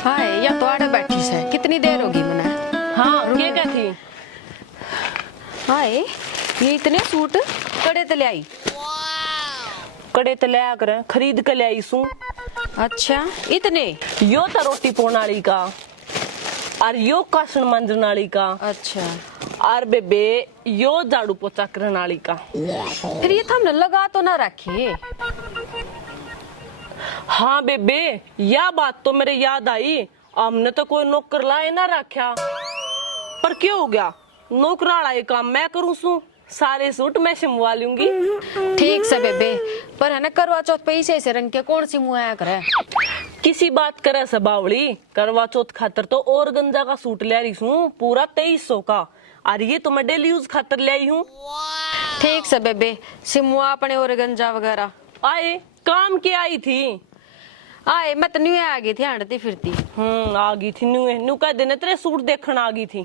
हाय या तो आड़े बैठी से कितनी देर होगी मने। हाँ क्या थी। हाय ये इतने सूट कड़े तले आई। कड़े ते लिया कर खरीद के ले आई सू। अच्छा इतने। यो तो रोटी पोनाली का और यो कासन मंजन वाली का अच्छा और बेबे यो झाड़ू पोछा करने वाली का। फिर ये तो हमने लगा तो ना रखे। हाँ बेबे या बात तो मेरे याद आई। हमने तो कोई नौकर लाए ना रखा पर क्यों हो गया नौकर वाला काम मैं करूँ सू। सारे सूट मैं सिमवा लूंगी। ठीक से बेबे पर है ना करवा चौथ पैसे से रंग के कौन सी मुँह आया करे। किसी बात करे से बावली करवा चौथ खातर तो और गंजा का सूट ले रही हूँ पूरा 2300 का और ये तो मैं डेली यूज खातर ले आई हूँ। ठीक से बेबे सिमुआ अपने और गंजा वगैरह आए काम की आई थी। आए मैं तो न्यू आ गई थी आंटती फिरती। आ गई थी न्यू कह देने तेरे सूट देखने आ गई थी।